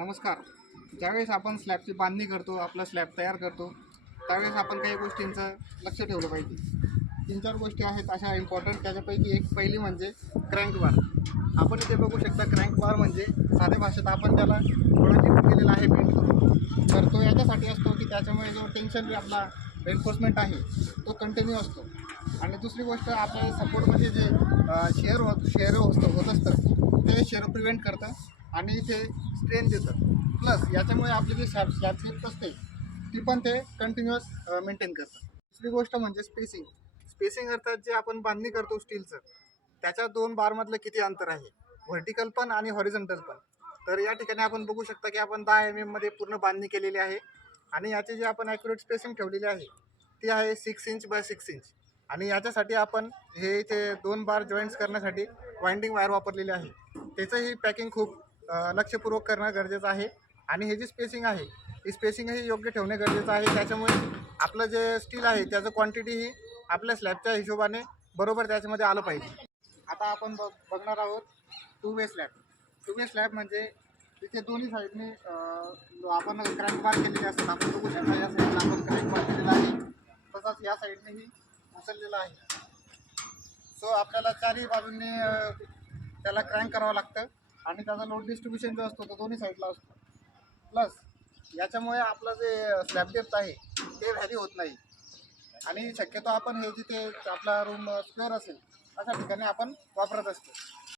नमस्कार. ज्यावेळेस आपण स्लॅबची बांधणी करतो, आपला स्लॅब तयार करतो, त्यावेळेस आपण काही गोष्टींचं लक्ष ठेवलं पाहिजे. 3-4 गोष्टी आहेत अशा इम्पॉर्टंट. त्याच्यापैकी एक पहिली म्हणजे क्रँक बार. आपण इथे बघू शकता, क्रँक बार म्हणजे साध्या भाषेत आपण त्याला थोडं चिकट केलेला आहे पेंट करून. तर तो याच्यासाठी असतो की त्याच्यामुळे जो टेन्शन आपला रेन्फोर्समेंट आहे तो कंटिन्यू असतो. आणि दुसरी गोष्ट, आपल्या सपोर्टमध्ये जे शेअर होत असतं ते शेअर प्रिव्हेंट करतं आणि इथे स्ट्रेन देतं. प्लस याच्यामुळे आपली जी स्लॅब स्लिप असते ती पण ते कंटिन्युअस मेंटेन करतं. दुसरी गोष्ट म्हणजे स्पेसिंग. स्पेसिंग अर्थात जे आपण बांधणी करतो स्टीलचं, त्याच्या 2 बारमधलं किती अंतर आहे, व्हर्टिकल पण आणि हॉरिझॉन्टल पण. तर या ठिकाणी आपण बघू शकता की आपण 10 mm मध्ये पूर्ण बांधणी केलेली आहे. आणि याची जी आपण ॲक्युरेट स्पेसिंग ठेवलेली आहे ती आहे 6 इंच बाय 6 इंच. आणि याच्यासाठी आपण हे इथे 2 बार जॉईंट्स करण्यासाठी वाइंडिंग वायर वापरलेली आहे. त्याचंही पॅकिंग खूप लक्षपूर्वक करणं गरजेचं आहे. आणि हे जी स्पेसिंग आहे ही स्पेसिंगही योग्य ठेवणे गरजेचं आहे. त्याच्यामुळे आपलं जे स्टील आहे त्याचं क्वांटिटी ही आपल्या स्लॅबच्या हिशोबाने बरोबर त्याच्यामध्ये आलं पाहिजे. आता आपण बघणार आहोत two way slab. Two way slab म्हणजे तिथे दोन्ही साईडने आपण क्रॅक बार केलेले असतात. आपण बघू शकता या साईडला आपण क्रॅक बार केलेला आहे, तसंच या साईडनेही उचललेला आहे. सो आपल्याला चारही बाजूंनी त्याला क्रँक करावं लागतं आणि त्याचा लोड डिस्ट्रीब्युशन जो असतो तो दोन्ही साईडला असतो. प्लस याच्यामुळे आपलं जे स्लॅब डेप्थ आहे ते व्हॅरी होत नाही. आणि शक्यतो आपण हे जिथे आपला रूम स्क्वेअर असेल अशा ठिकाणी आपण वापरत असतो.